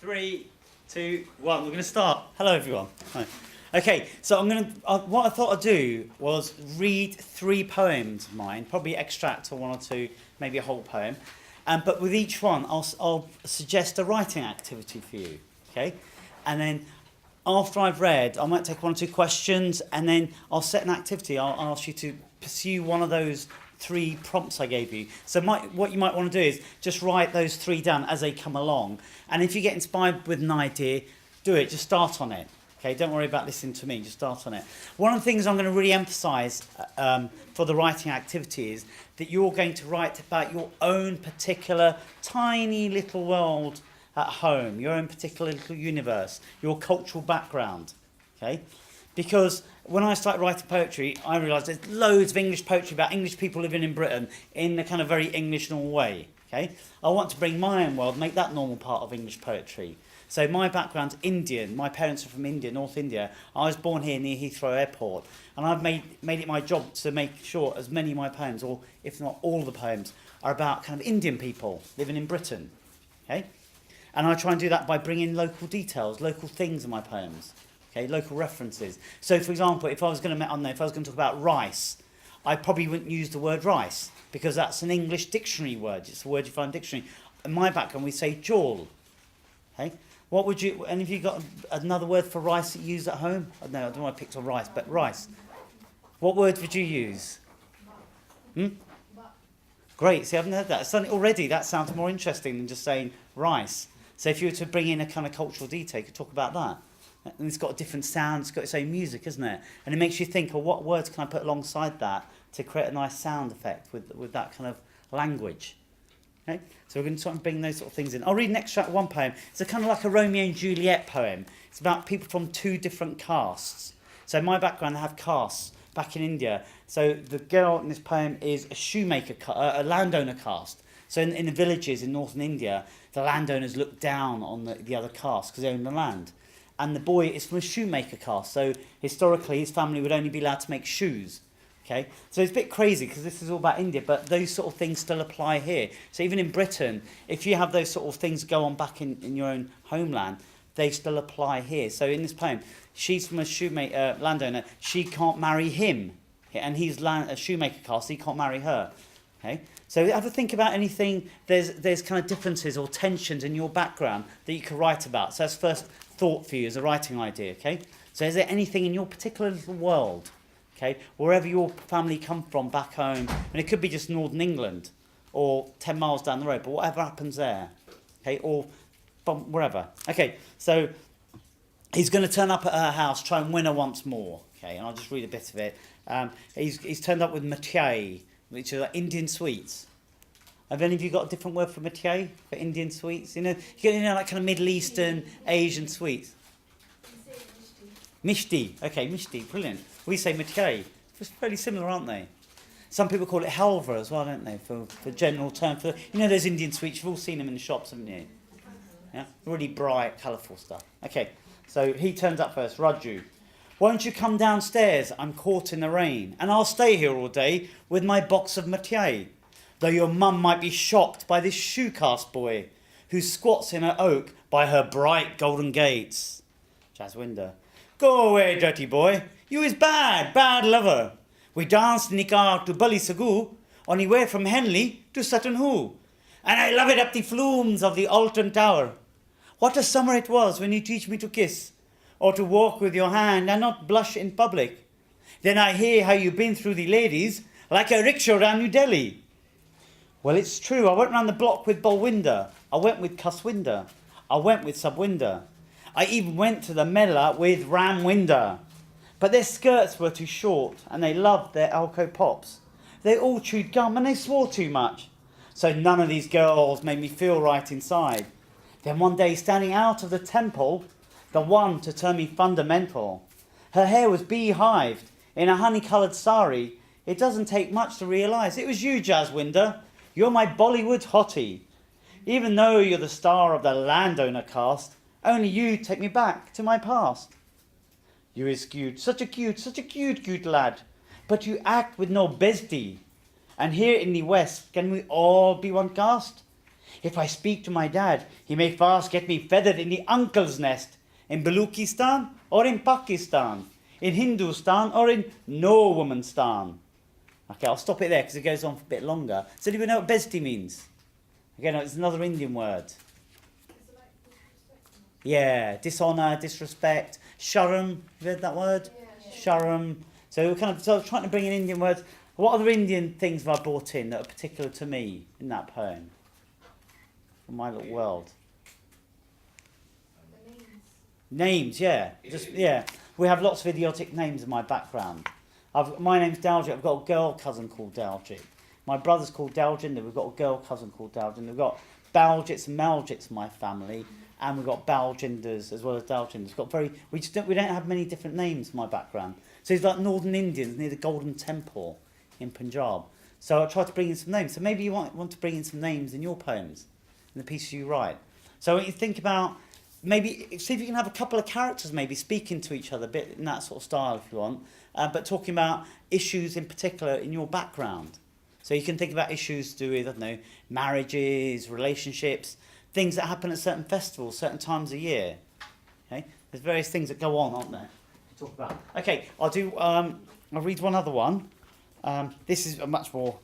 3, 2, 1. We're going to start. Hello, everyone. Hi. Okay, so I'm going to. What I thought I'd do was read 3 poems of mine, probably extract or 1 or 2, maybe a whole poem. But with each one, I'll suggest a writing activity for you. Okay, and then after I've read, I might take 1 or 2 questions, and then I'll set an activity. I'll ask you to pursue one of those 3 prompts I gave you. So what you might want to do is just write those 3 down as they come along. And if you get inspired with an idea, do it. Just start on it. Okay, don't worry about listening to me. Just start on it. One of the things I'm going to really emphasise for the writing activity is that you're going to write about your own particular tiny little world at home, your own particular little universe, your cultural background. Okay, because when I started writing poetry, I realised there's loads of English poetry about English people living in Britain in a kind of very English normal way. Okay, I want to bring my own world, make that normal part of English poetry. So my background's Indian. My parents are from India, North India. I was born here near Heathrow Airport, and I've made it my job to make sure as many of my poems, or if not all the poems, are about kind of Indian people living in Britain. Okay, and I try and do that by bringing local details, local things in my poems. Okay, local references. So, for example, if I was going to talk about rice, I probably wouldn't use the word rice because that's an English dictionary word. It's a word you find in a dictionary. In my background, we say jol. Okay, what would you? And if you got another word for rice that you use at home? I don't know. I don't want to pick on rice, but rice. What word would you use? Great. See, I haven't heard that. Suddenly, already, that sounds more interesting than just saying rice. So, if you were to bring in a kind of cultural detail, you could talk about that. And it's got a different sound, it's got its own music, isn't it? And it makes you think, well, what words can I put alongside that to create a nice sound effect with that kind of language? Okay? So we're going to try and bring those sort of things in. I'll read an extract of 1 poem. It's a kind of like a Romeo and Juliet poem. It's about people from 2 different castes. So in my background, I have castes back in India. So the girl in this poem is a shoemaker, a landowner caste. So in the villages in northern India, the landowners look down on the other caste because they own the land. And the boy is from a shoemaker caste, so historically his family would only be allowed to make shoes. Okay, so it's a bit crazy because this is all about India, but those sort of things still apply here. So even in Britain, if you have those sort of things go on back in your own homeland, they still apply here. So in this poem, she's from a shoemaker landowner. She can't marry him, and he's a shoemaker caste. So he can't marry her. Okay, so ever think about anything? There's kind of differences or tensions in your background that you could write about. So that's first thought for you as a writing idea, okay? So is there anything in your particular little world, okay, wherever your family come from back home, and it could be just northern England or 10 miles down the road, but whatever happens there, okay, or from wherever. Okay, so he's going to turn up at her house, try and win her once more, okay, and I'll just read a bit of it. He's turned up with mithai, which are like Indian sweets. Have any of you got a different word for mithai, for Indian sweets? You know, like kind of Middle Eastern, Asian sweets. Mishti. Okay, mishti. Brilliant. We say mithai. It's fairly similar, aren't they? Some people call it halva as well, don't they? For general term. For those Indian sweets. You've all seen them in the shops, haven't you? Yeah. Really bright, colourful stuff. Okay. So he turns up first. Raju. Won't you come downstairs? I'm caught in the rain, and I'll stay here all day with my box of mithai. Though your mum might be shocked by this shoecast boy who squats in her oak by her bright golden gates. Jaswinder. Go away, dirty boy. You is bad lover. We danced Nikah to Bali Sagu, on the way from Henley to Sutton Hoo. And I love it up the flumes of the Alton Tower. What a summer it was when you teach me to kiss, or to walk with your hand and not blush in public. Then I hear how you've been through the ladies like a rickshaw around New Delhi. Well, it's true. I went round the block with Balwinder. I went with Cusswinder. I went with Subwinder. I even went to the Mela with Ramwinder. But their skirts were too short, and they loved their Alco Pops. They all chewed gum, and they swore too much. So none of these girls made me feel right inside. Then one day, standing out of the temple, the one to turn me fundamental. Her hair was beehived in a honey-coloured sari. It doesn't take much to realise it was you, Jaswinder. You're my Bollywood hottie. Even though you're the star of the landowner cast, only you take me back to my past. You is cute, such a cute lad. But you act with no bestie. And here in the West, can we all be one caste? If I speak to my dad, he may fast get me feathered in the uncle's nest. In Baluchistan or in Pakistan. In Hindustan or in no womanstan. Okay, I'll stop it there because it goes on for a bit longer. Does anyone know what Bezdi means? Again, it's another Indian word. Yeah, dishonour, disrespect. Sharam, you heard that word? Yeah. Sharam. So we're kind of trying to bring in Indian words. What other Indian things have I brought in that are particular to me in that poem? From my little world. The names. Names, yeah. Yeah. We have lots of idiotic names in my background. My name's Daljit. I've got a girl cousin called Daljit. My brother's called Daljinder. We've got a girl cousin called Daljinder. We've got Baljits and Maljits in my family. And we've got Baljinders as well as Daljinders. We don't have many different names in my background. So it's like Northern Indians near the Golden Temple in Punjab. So I tried to bring in some names. So maybe you want to bring in some names in your poems, in the pieces you write. So when you think about, maybe see if you can have a couple of characters maybe speaking to each other a bit in that sort of style if you want, but talking about issues in particular in your background. So you can think about issues to do with, I don't know, marriages, relationships, things that happen at certain festivals, certain times of year. Okay, there's various things that go on, aren't there? To talk about. Okay, I'll read one other one. This is a much more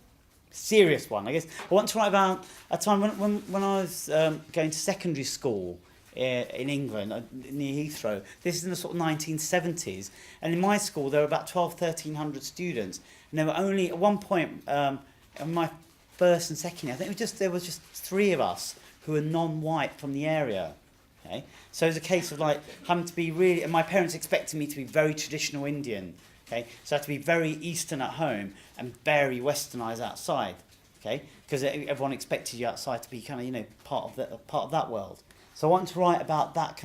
serious one, I guess. I want to write about a time when I was going to secondary school in England, near Heathrow. This is in the sort of 1970s. And in my school, there were about 1,300 students. And there were only, at one point, in my first and second year, I think there was just 3 of us who were non-white from the area. Okay? So it was a case of like having to be really, and my parents expected me to be very traditional Indian. Okay? So I had to be very Eastern at home and very Westernised outside. Okay? Because everyone expected you outside to be kind of, part of that world. So I wanted to write about that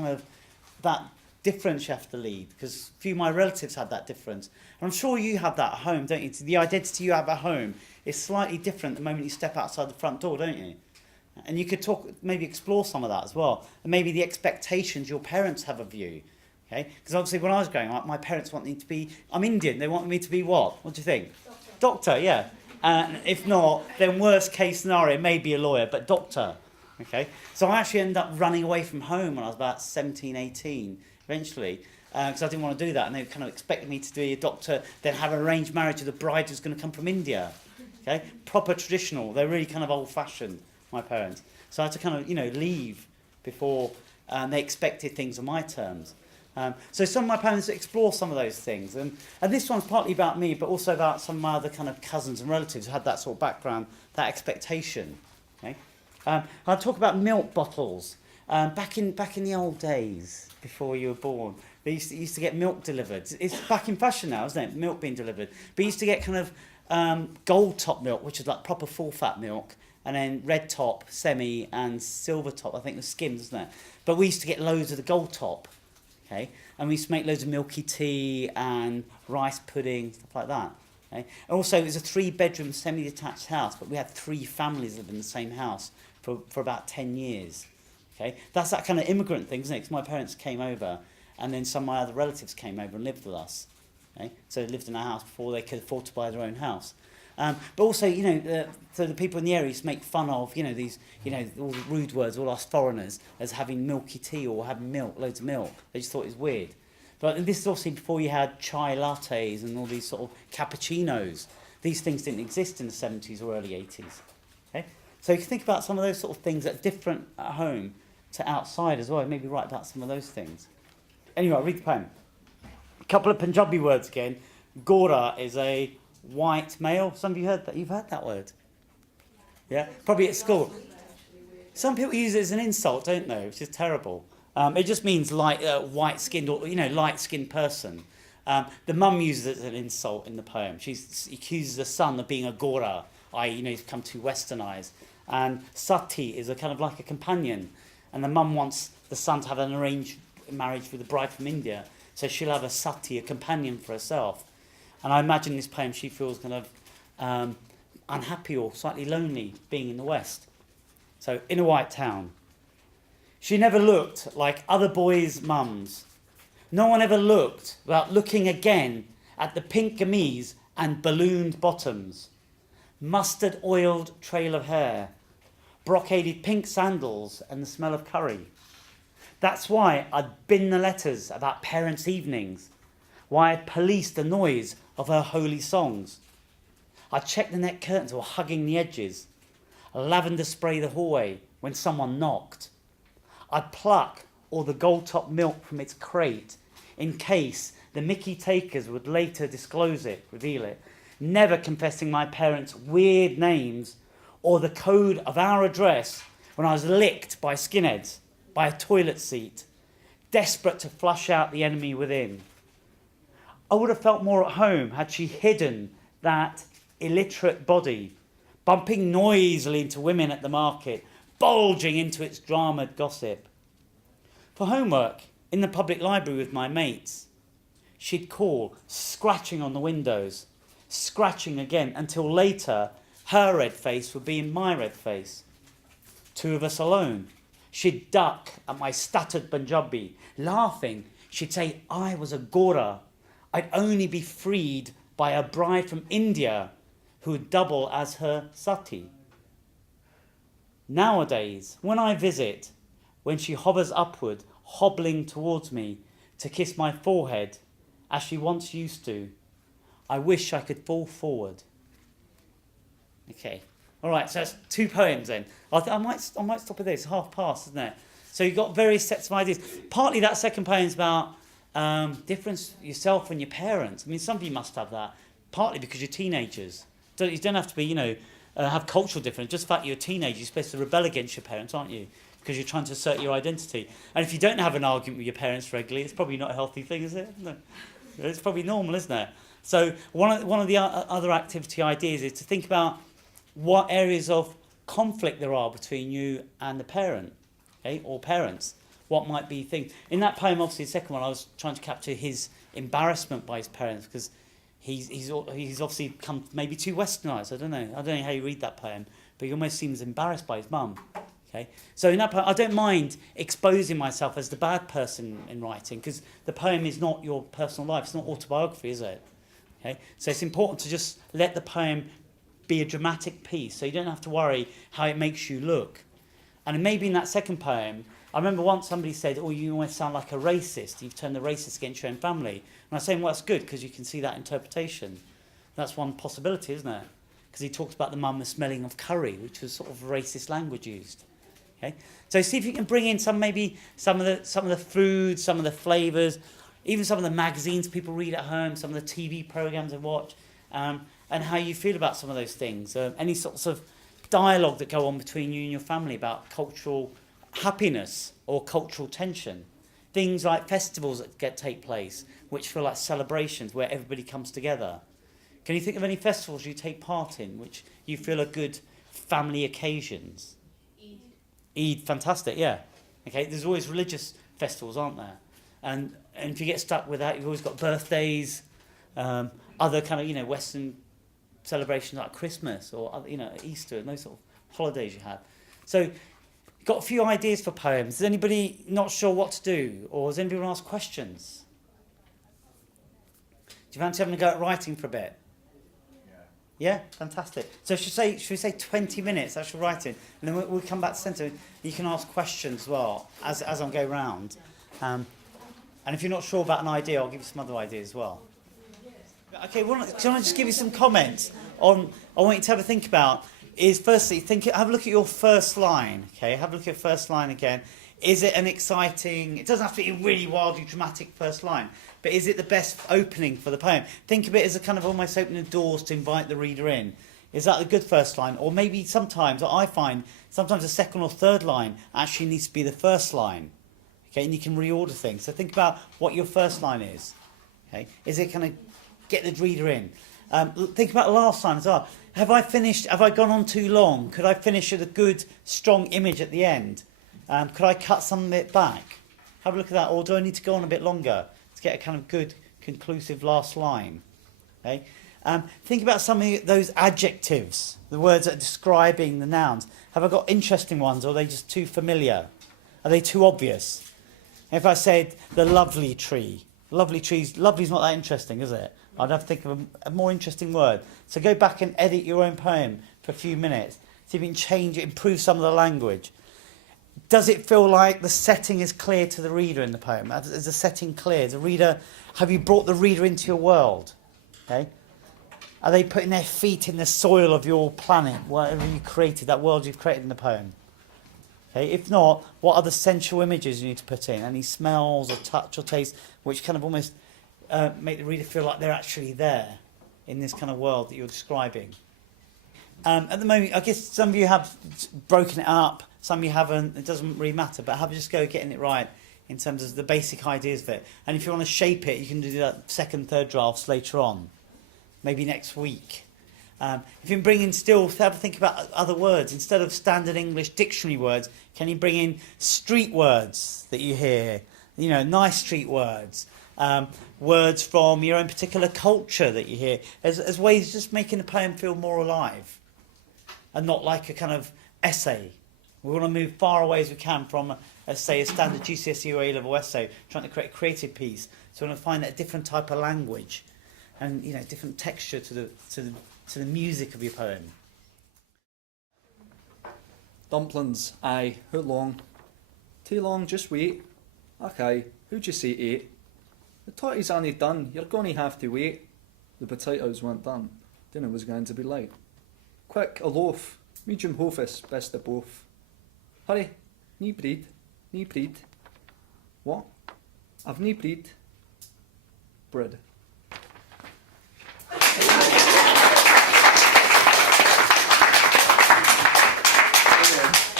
difference you have to lead, because a few of my relatives had that difference. And I'm sure you have that at home, don't you? The identity you have at home is slightly different the moment you step outside the front door, don't you? And you could maybe explore some of that as well. And maybe the expectations your parents have of you. Okay? Because obviously when I was growing up, my parents want me to be, I'm Indian, they want me to be what? What do you think? Doctor, yeah. And if not, then worst case scenario, maybe a lawyer, but doctor. Okay? So I actually ended up running away from home when I was about 17, 18, eventually, because I didn't want to do that. And they kind of expected me to be a doctor, then have an arranged marriage with a bride who's going to come from India. Okay? Proper traditional. They're really kind of old-fashioned, my parents. So I had to kind of, leave before they expected things on my terms. So some of my poems explore some of those things. And this one's partly about me, but also about some of my other kind of cousins and relatives who had that sort of background, that expectation. Okay? I'll talk about milk bottles. Back in the old days, before you were born, they used to get milk delivered. It's back in fashion now, isn't it? Milk being delivered. But you used to get kind of gold top milk, which is like proper full fat milk, and then red top, semi, and silver top. I think the skims, isn't it? But we used to get loads of the gold top. Okay, and we used to make loads of milky tea and rice pudding, stuff like that. Okay? And also, it was a 3-bedroom semi-detached house, but we had 3 families living in the same house for about 10 years. Okay, that's that kind of immigrant thing, isn't it? Because my parents came over, and then some of my other relatives came over and lived with us. Okay, so they lived in our house before they could afford to buy their own house. But also, so the people in the area used to make fun of, these, all the rude words, all us foreigners, as having milky tea or having milk, loads of milk. They just thought it was weird. But this is obviously before you had chai lattes and all these sort of cappuccinos. These things didn't exist in the 70s or early 80s. Okay? So you can think about some of those sort of things that are different at home to outside as well. Maybe write about some of those things. Anyway, I'll read the poem. A couple of Punjabi words again. Gora is a white male. Some of you heard that. You've heard that word? Yeah? Probably at school. Some people use it as an insult, don't they? Which is terrible. It just means white-skinned or, light-skinned person. The mum uses it as an insult in the poem. She accuses the son of being a Gora, i.e., he's become too westernised. And Sati is a kind of like a companion. And the mum wants the son to have an arranged marriage with a bride from India. So she'll have a Sati, a companion for herself. And I imagine in this poem she feels kind of unhappy or slightly lonely being in the West. So, in a white town. She never looked like other boys' mums. No one ever looked without looking again at the pink gamise and ballooned bottoms. Mustard-oiled trail of hair. brocaded pink sandals and the smell of curry. That's why I'd bin the letters about parents' evenings, why I'd policed the noise of her holy songs. I'd check the net curtains or hugging the edges, lavender spray the hallway when someone knocked. I'd pluck all the gold-top milk from its crate in case the Mickey takers would later disclose it, reveal it, never confessing my parents' weird names or the code of our address when I was licked by skinheads, by a toilet seat, desperate to flush out the enemy within. I would have felt more at home had she hidden that illiterate body, bumping noisily into women at the market, bulging into its dramaed gossip. For homework, in the public library with my mates, she'd call, scratching on the windows, scratching again, until later her red face would be in my red face. Two of us alone. She'd duck at my stuttered Punjabi. Laughing, she'd say I was a Gora. I'd only be freed by a bride from India who would double as her sati. Nowadays, when I visit, when she hovers upward, hobbling towards me to kiss my forehead, as she once used to, I wish I could fall forward. Okay. All right, so that's 2 poems then. I might stop at this. Half past, isn't it? So you've got various sets of ideas. Partly that second poem is about difference yourself and your parents. I mean, some of you must have that. Partly because you're teenagers. You don't have to be, have cultural difference. Just the fact you're a teenager, you're supposed to rebel against your parents, aren't you? Because you're trying to assert your identity. And if you don't have an argument with your parents regularly, it's probably not a healthy thing, is it? No. It's probably normal, isn't it? So one of the other activity ideas is to think about what areas of conflict there are between you and the parent, okay, or parents. What might be things. In that poem, obviously, the second one, I was trying to capture his embarrassment by his parents because he's obviously come maybe too westernised. I don't know how you read that poem, but he almost seems embarrassed by his mum. Okay, so in that poem, I don't mind exposing myself as the bad person in writing because the poem is not your personal life. It's not autobiography, is it? Okay, so it's important to just let the poem be a dramatic piece, so you don't have to worry how it makes you look. And maybe in that second poem, I remember once somebody said, "Oh, you almost sound like a racist. You've turned the racist against your own family." And I was saying, "Well, that's good because you can see that interpretation. That's one possibility, isn't it?" Because he talks about the mum smelling of curry, which was sort of racist language used. Okay, so see if you can bring in some of the foods, some of the flavours, even some of the magazines people read at home, some of the TV programs they watch, and how you feel about some of those things. Any sorts of dialogue that go on between you and your family about cultural happiness or cultural tension. Things like festivals that take place, which feel like celebrations where everybody comes together. Can you think of any festivals you take part in which you feel are good family occasions? Eid, fantastic, yeah. Okay, there's always religious festivals, aren't there? And if you get stuck with that, you've always got birthdays, other kind of Western celebrations like Christmas or other, Easter and those sort of holidays you have. So, got a few ideas for poems. Is anybody not sure what to do, or does anybody want to ask questions? Do you fancy having a go at writing for a bit? Yeah, fantastic. So should we say 20 minutes actual writing, and then we'll come back to centre. You can ask questions as well as I go round. And if you're not sure about an idea, I'll give you some other ideas as well. Okay, can I just give you some comments on? I want you to have a think about. Is firstly have a look at your first line. Okay, have a look at your first line again. Is it an exciting? It doesn't have to be a really wildly dramatic first line, but is it the best opening for the poem? Think of it as a kind of almost opening doors to invite the reader in. Is that a good first line? Or maybe sometimes, I find, sometimes the second or third line actually needs to be the first line. Okay, and you can reorder things. So think about what your first line is. Okay, is it kind of get the reader in? Think about the last line as well. Have I finished? Have I gone on too long? Could I finish with a good, strong image at the end? Could I cut some of it back? Have a look at that. Or do I need to go on a bit longer to get a kind of good, conclusive last line? Okay. Think about some of those adjectives, the words that are describing the nouns. Have I got interesting ones, or are they just too familiar? Are they too obvious? If I said the lovely tree, lovely's not that interesting, is it? I'd have to think of a more interesting word. So go back and edit your own poem for a few minutes. See if you can change it, improve some of the language. Does it feel like the setting is clear to the reader in the poem? Is the setting clear? Have you brought the reader into your world? Okay. Are they putting their feet in the soil of your planet, whatever you created, that world you've created in the poem? Okay. If not, what are the sensual images you need to put in? Any smells or touch or taste, which kind of almost make the reader feel like they're actually there in this kind of world that you're describing. At the moment, I guess some of you have broken it up, some of you haven't. It doesn't really matter, but have a just go getting it right in terms of the basic ideas of it. And if you want to shape it, you can do that second, third drafts later on, maybe next week. If you can bring in still, have a think about other words. Instead of standard English dictionary words, can you bring in street words that you hear? You know, nice street words. Words from your own particular culture that you hear. As ways of just making the poem feel more alive. And not like a kind of essay. We want to move far away as we can from, say, a standard GCSE or A-level essay, trying to create a creative piece. So we want to find a different type of language and, you know, different texture to the music of your poem. Dumplings, aye, how long? Too long, just wait. Okay, who'd you say ate? The totties aren't done, you're going to have to wait. The potatoes weren't done, dinner was going to be late. Quick, a loaf, medium hofus, best of both. Hurry, knee breed. What? I've knee breed. Bread.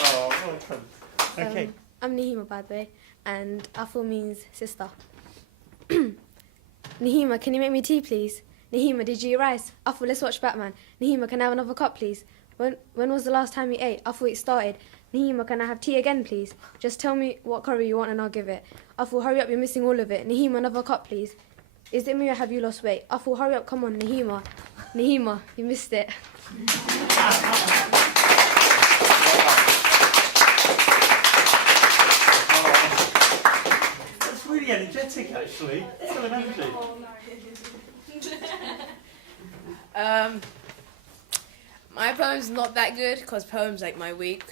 Oh, welcome. Okay. I'm Naima, by the way, and Aful means sister. Naima, can you make me tea, please? Naima, did you eat rice? Aful, let's watch Batman. Naima, can I have another cup, please? When was the last time you ate? Aful, it started. Naima, can I have tea again, please? Just tell me what curry you want and I'll give it. Aful, hurry up, you're missing all of it. Naima, another cup, please. Is it me or have you lost weight? Aful, hurry up, come on, Naima. Naima, you missed it. That's really energetic, actually. It's so energy. My poem's not that good because poem's like my weak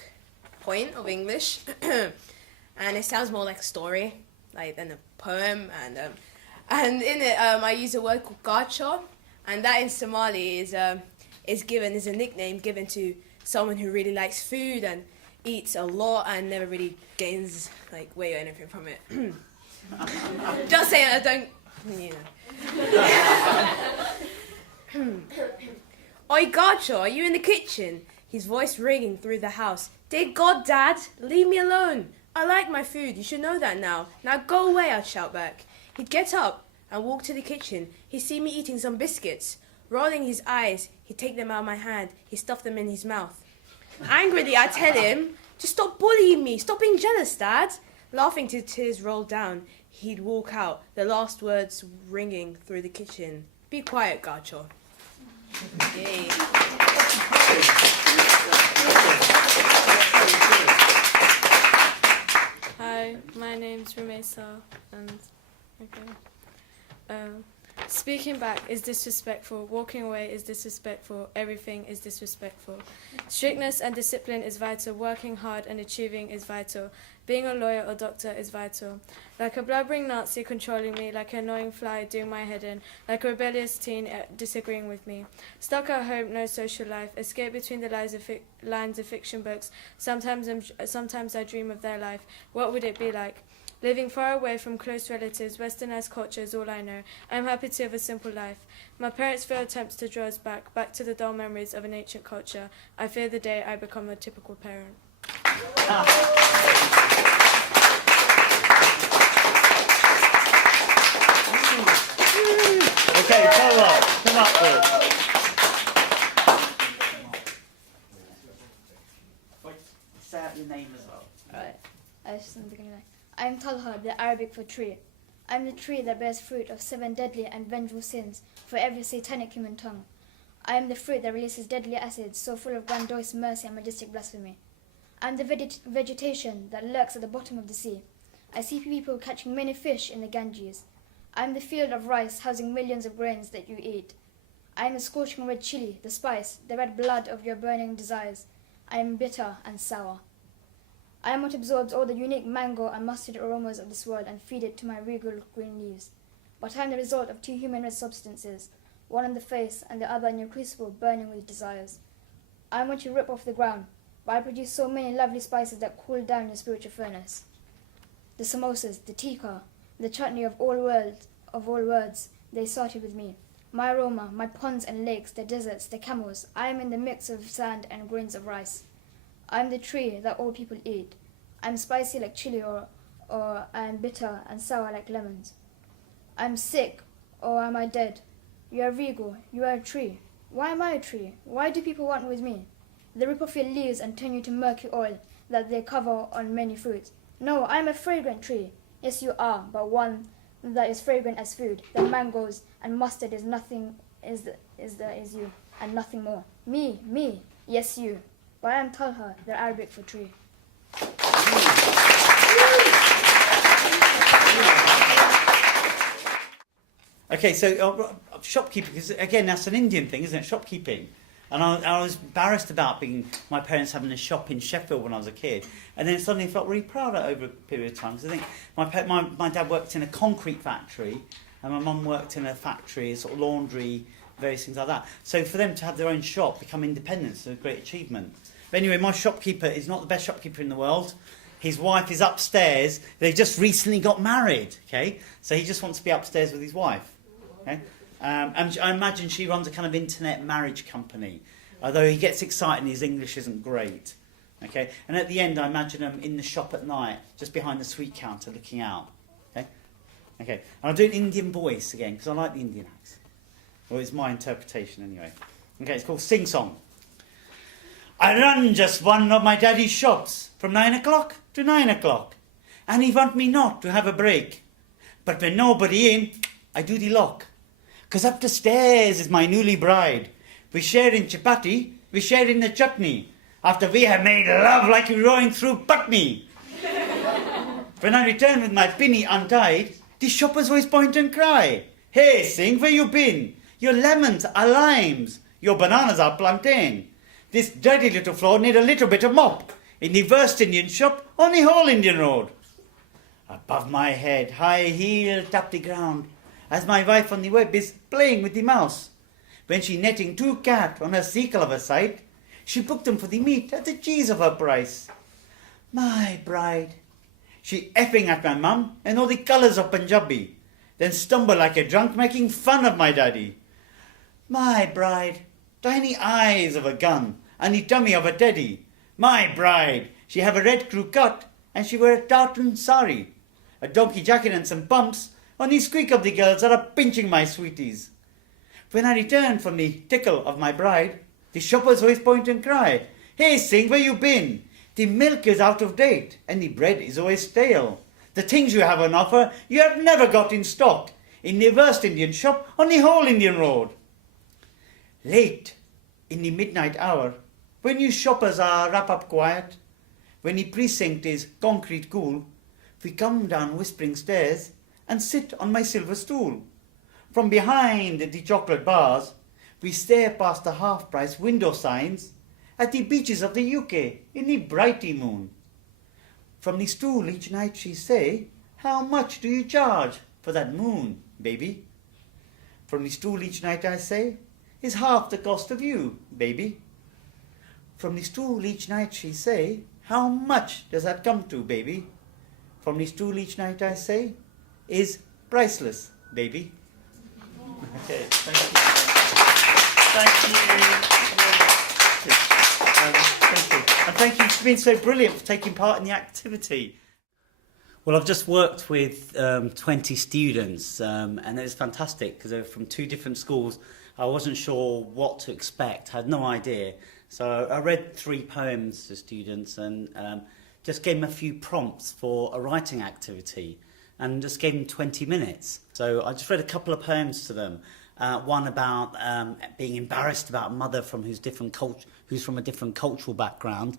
point of English, and it sounds more like a story, like than a poem. And in it, I use a word called gacha, and that in Somali is a nickname given to someone who really likes food and eats a lot and never really gains like weight or anything from it. Just saying, I don't, you know. Oi, Gacha, are you in the kitchen? His voice ringing through the house. Dear God, Dad, leave me alone. I like my food, you should know that now. Now go away, I'd shout back. He'd get up and walk to the kitchen. He'd see me eating some biscuits. Rolling his eyes, he'd take them out of my hand. He'd stuff them in his mouth. Angrily, I'd tell him, just stop bullying me. Stop being jealous, Dad. Laughing till tears rolled down, he'd walk out, the last words ringing through the kitchen. Be quiet, Gacha. Yay. Hi, my name's Ramisa, and speaking back is disrespectful, walking away is disrespectful, everything is disrespectful. Strictness and discipline is vital, working hard and achieving is vital. Being a lawyer or doctor is vital. Like a blubbering Nazi controlling me, like an annoying fly doing my head in, like a rebellious teen disagreeing with me. Stuck at home, no social life, escape between the lines of fiction books. Sometimes I dream of their life. What would it be like? Living far away from close relatives, westernized culture is all I know. I'm happy to have a simple life. My parents' failed attempts to draw us back to the dull memories of an ancient culture. I fear the day I become a typical parent. Okay, come up, please. Say out your name as well. Alright, I just in the beginning. I'm Talha, the Arabic for tree. I'm the tree that bears fruit of 7 deadly and vengeful sins for every satanic human tongue. I am the fruit that releases deadly acids so full of grandiose mercy and majestic blasphemy. I'm the vegetation that lurks at the bottom of the sea. I see people catching many fish in the Ganges. I am the field of rice housing millions of grains that you eat. I am the scorching red chili, the spice, the red blood of your burning desires. I am bitter and sour. I am what absorbs all the unique mango and mustard aromas of this world and feed it to my regal green leaves. But I am the result of two human red substances, one in the face and the other in your crucible burning with desires. I am what you rip off the ground, but I produce so many lovely spices that cool down your spiritual furnace. The samosas, the tikka, the chutney of all words, they started with me. My aroma, my ponds and lakes, the deserts, the camels, I am in the mix of sand and grains of rice. I am the tree that all people eat. I am spicy like chili or I am bitter and sour like lemons. I am sick or am I dead? You are regal, you are a tree. Why am I a tree? Why do people want with me? They rip off your leaves and turn you to murky oil that they cover on many fruits. No, I am a fragrant tree. Yes, you are, but one that is fragrant as food. The mangoes and mustard is nothing, is you, and nothing more. Me, yes, you. But I am Talha, the Arabic for tree. Okay, so shopkeeping, because again, that's an Indian thing, isn't it? Shopkeeping. And I was embarrassed about my parents having a shop in Sheffield when I was a kid. And then suddenly I felt really proud of it over a period of time. Because I think my dad worked in a concrete factory and my mum worked in a factory, sort of laundry, various things like that. So for them to have their own shop, become independent, is a great achievement. But anyway, my shopkeeper is not the best shopkeeper in the world. His wife is upstairs. They just recently got married, okay? So he just wants to be upstairs with his wife, okay? And I imagine she runs a kind of internet marriage company, although he gets excited and his English isn't great. Okay, and at the end I imagine him in the shop at night, just behind the sweet counter looking out. Okay, and I'll do an Indian voice again, because I like the Indian accent. Well, it's my interpretation anyway. Okay, it's called Sing Song. I run just one of my daddy's shops from 9 o'clock to 9 o'clock, and he want me not to have a break. But when nobody in, I do the lock. 'Cause up the stairs is my newly bride. We share in chapati, we share in the chutney. After we have made love like we're rowing through Putney. When I return with my pinny untied, the shoppers always point and cry. Hey, Sing, where you been? Your lemons are limes, your bananas are plantain. This dirty little floor need a little bit of mop. In the worst Indian shop on the whole Indian road. Above my head, high heel tap the ground. As my wife on the web is playing with the mouse. When she netting 2 cat on her sequel of her sight, she booked them for the meat at the cheese of her price. My bride, she effing at my mum and all the colours of Punjabi, then stumble like a drunk making fun of my daddy. My bride, tiny eyes of a gun and the tummy of a teddy. My bride, she have a red crew cut and she wear a tartan sari, a donkey jacket and some pumps, on the squeak of the girls that are pinching my sweeties. When I return from the tickle of my bride, the shoppers always point and cry, Hey, Sing, where you been? The milk is out of date, and the bread is always stale. The things you have on offer, you have never got in stock, in the worst Indian shop on the whole Indian road. Late, in the midnight hour, when you shoppers are wrap up quiet, when the precinct is concrete cool, we come down whispering stairs, and sit on my silver stool. From behind the chocolate bars, we stare past the half-price window signs at the beaches of the UK in the brighty moon. From the stool each night she say, How much do you charge for that moon, baby? From the stool each night I say, Is half the cost of you, baby? From the stool each night she say, How much does that come to, baby? From the stool each night I say, Is priceless, baby. Okay, thank you. Thank you. And thank you for being so brilliant for taking part in the activity. Well, I've just worked with 20 students, and it was fantastic because they were from 2 different schools. I wasn't sure what to expect, had no idea. So I read 3 poems to students and just gave them a few prompts for a writing activity. And just gave them 20 minutes. So I just read a couple of poems to them. One about being embarrassed about a mother who's from a different cultural background.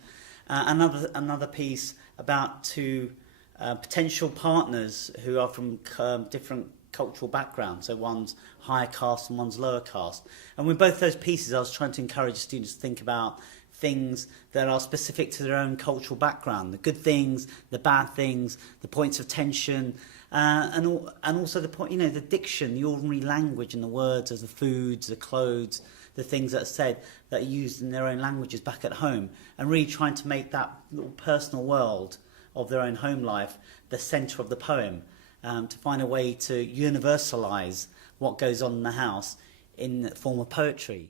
Another piece about 2 potential partners who are from different cultural backgrounds. So one's higher caste and one's lower caste. And with both those pieces, I was trying to encourage students to think about things that are specific to their own cultural background, the good things, the bad things, the points of tension, and also the point, the diction, the ordinary language and the words of the foods, the clothes, the things that are said that are used in their own languages back at home, and really trying to make that little personal world of their own home life the centre of the poem, to find a way to universalise what goes on in the house in the form of poetry.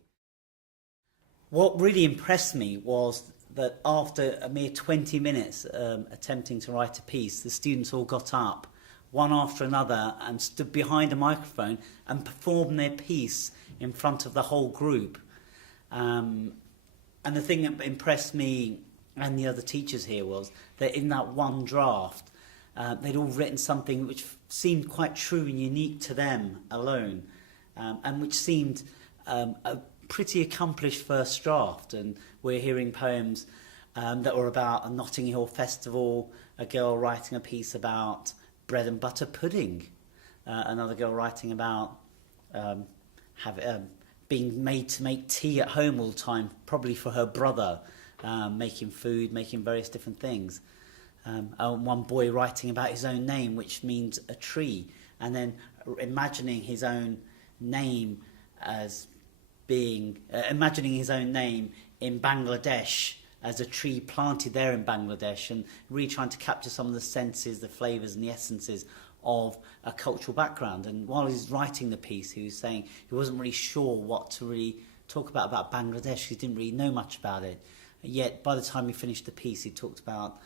What really impressed me was that after a mere 20 minutes attempting to write a piece, the students all got up, one after another, and stood behind a microphone and performed their piece in front of the whole group. And the thing that impressed me and the other teachers here was that in that one draft, they'd all written something which seemed quite true and unique to them alone, and which seemed a pretty accomplished first draft. And we're hearing poems that were about a Notting Hill festival, a girl writing a piece about bread and butter pudding, another girl writing about being made to make tea at home all the time, probably for her brother, making food, making various different things. One boy writing about his own name, which means a tree, and then imagining his own name as being, imagining his own name in Bangladesh as a tree planted there in Bangladesh, and really trying to capture some of the senses, the flavours and the essences of a cultural background. And while he's writing the piece, he was saying he wasn't really sure what to really talk about Bangladesh. He didn't really know much about it. Yet by the time he finished the piece, he talked about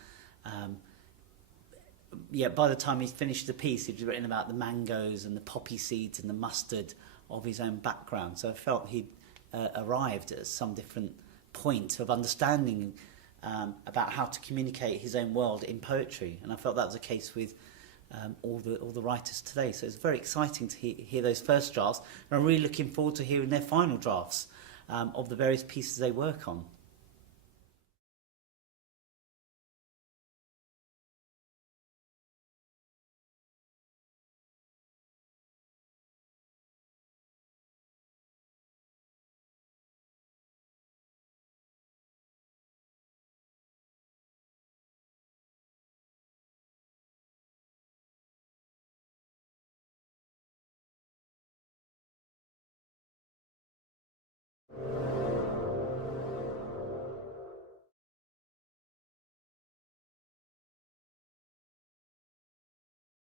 by the time he finished the piece, he'd written about the mangoes and the poppy seeds and the mustard of his own background. So I felt he'd arrived at some different point of understanding about how to communicate his own world in poetry. And I felt that was the case with all the writers today. So it's very exciting to hear those first drafts. And I'm really looking forward to hearing their final drafts of the various pieces they work on.